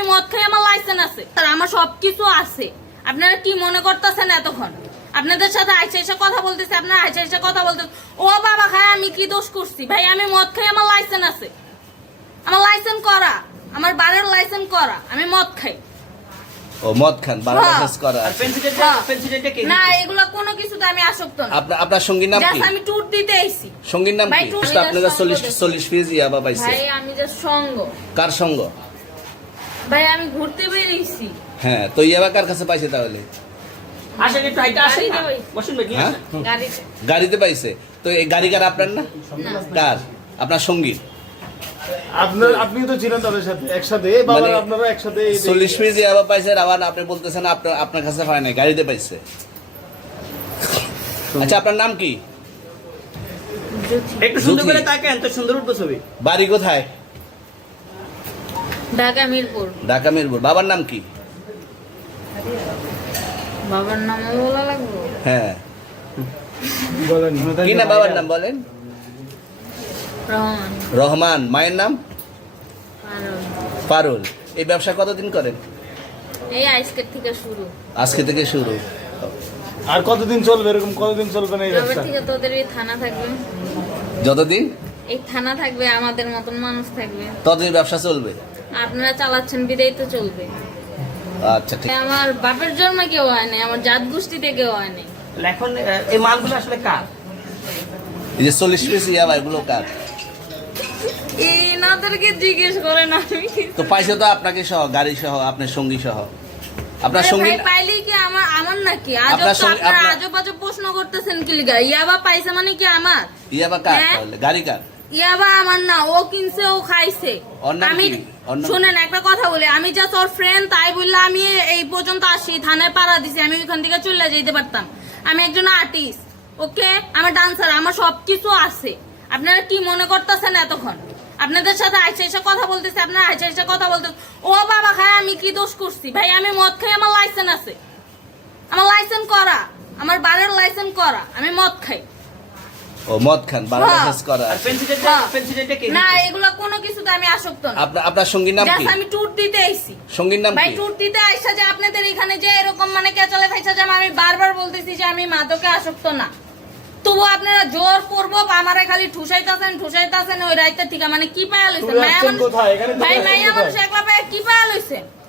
আমি মদ খাই, আমার লাইসেন্স আছে, আর আমার সবকিছু আছে। আপনারা কি মনে করতেছেন এতক্ষণ? আপনাদের সাথে আইসা এসে কথা বলতেছে, আপনারা আইসা এসে কথা বলতেছে ও বাবা খায়, আমি কি দোষ করছি? ভাই আমি মদ খাই, আমার লাইসেন্স আছে, আমার লাইসেন্স করা, আমার বারের লাইসেন্স করা, আমি মদ খাই। ও মদ খান, বারো লাইসেন্স করা। আর পেন্সিলটা কে না দিচ্ছে? এগুলা কোনো কিছুতে আমি আসক্ত না। আপনার সঙ্গীর নাম কি? জাস্ট আমি ট্যুর দিতে আইছি। সঙ্গীর নাম ভাই, কি? টুর আপনারা সঙ্গ 40 পিস ইয়াবা পাইছে। ভাই আমি যে সঙ্গ, কার সঙ্গ? ভাই আমি ঘুরতে বেরিয়েছি। হ্যাঁ, তো ইয়াবা কার কাছে পাইছে তাহলে? আসেন একটু হাইটা আসেন না। গাড়িতে ভাই। বসুন ভাই, নিয়ে হ্যাঁ? আসেন। গাড়িতে গাড়িতে পাইছে। তো এই গাড়ি কার, আপনার না? না। কার? আপনার সঙ্গী। আপনি তো ছিলেন তাদের সাথে একসাথে, বাবা আপনারা একসাথে 40 পিস ইয়াবা পাইছে, আবার আপনি বলতেছেন আপনার কাছে পায় নাই, গাড়িতে পাইছে। আচ্ছা, আপনার নাম কি? একটু সুন্দর জ্যোতি। করে তাকান, তো সুন্দর উঠবো ছবি। বাড়ি কোথায়? ঢাকা মিরপুর। ঢাকা মিরপুর। বাবার নাম কি? বাবার নাম বলা লাগবে? হ্যাঁ, বলেন কি না বাবার নাম বলেন? রহমান। রহমান। মায়ের নাম? পারুল। পারুল। এই ব্যবসা কতদিন করেন? এই আজকের থেকে শুরু। আজকে থেকে শুরু। আর কতদিন চলবে, এরকম কতদিন চলবে না এই তবে ব্যবসা? থেকে তোদের এই থানা থাকবে, যতদিন এই থানা থাকবে, আমাদের মতন মানুষ থাকবে, ততদিন ব্যবসা চলবে। আপনারা চালাচ্ছেন বিদায় তো চলবে। আচ্ছা, ঠিক। আমার বাপের জন্মে কেউ হয় নাই, আমার জাত গোষ্ঠীতে কেউ হয় নাই। তাহলে এখন এই মালগুলো আসলে কার? এই যে 40 পিস ইয়াবা, এগুলো কার? এনাদেরকে জিজ্ঞেস করেন, আমি কি- তো পাইছে তো আপনাকে সহ, গাড়ি সহ, আপনার সঙ্গী সহ। আপনার আরে সঙ্গী ভাই পাইলেই কি আমার নাকি? আজব আপনার তো সঙ্গে- আপনারা আপনার- আজব আজব প্রশ্ন করতেছেন কি লিগা? ইয়াবা পাইছে মানে কি আমার? ইয়াবা কার হ্যাঁ? তাহলে? গাড়ি কার? ইয়াবা আমার না, ও কিনছে, ও খাইছে। ওর নাম আমি কি? ওর নাম- শুনেন একটা কথা বলি, আমি জাস্ট ওর ফ্রেন্ড, তাই বললে আমি এই পর্যন্ত আসি, থানায় পাড়া দিছি, আমি ওইখান থেকে চলে যেতে পারতাম। আমি একজন আর্টিস্ট, ওকে, আমার ডান্সার, আমার সবকিছু আছে। আপনারা কি মনে করতেছেন এতক্ষণ? আপনাদের সাথে আইসা এসে কথা বলতেছে, আপনারা আইসা এসে কথা বলতেছে ও বাবা খায়, আমি কি দোষ করছি? ভাই আমি মদ খাই, আমার লাইসেন্স আছে, আমার লাইসেন্স করা, আমার বারের লাইসেন্স করা, আমি মদ খাই। ও মদ খান, বারো হ্যাঁ। লাইসেন্স করা। আর পেন্সিলটা কে না দিচ্ছে? এগুলা কোনো কিছুতে আমি আসক্ত না। আপনার সঙ্গীর নাম কি? জাস্ট আমি ট্যুর দিতে আইছি। সঙ্গীর নাম ভাই কি? ট্যুর দিতে আইসা যে আপনাদের এখানে যে এরকম মানে কেচালে খাইছা যে আমি বারবার বলতেছি যে আমি মাদকে আসক্ত না, তবু আপনারা জোর করবো আমারে খালি ঠুসাইতাছেন ওই রাইতে থেকে, মানে কি পায়া লইছেন? ট্যুরে মায়া আসছেন মানুষ, কোথায়? এখানে ট্যুরে ভাই আসছেন মায়া কোথায়? মানুষ একলা পায়া কি পায়া লইছেন?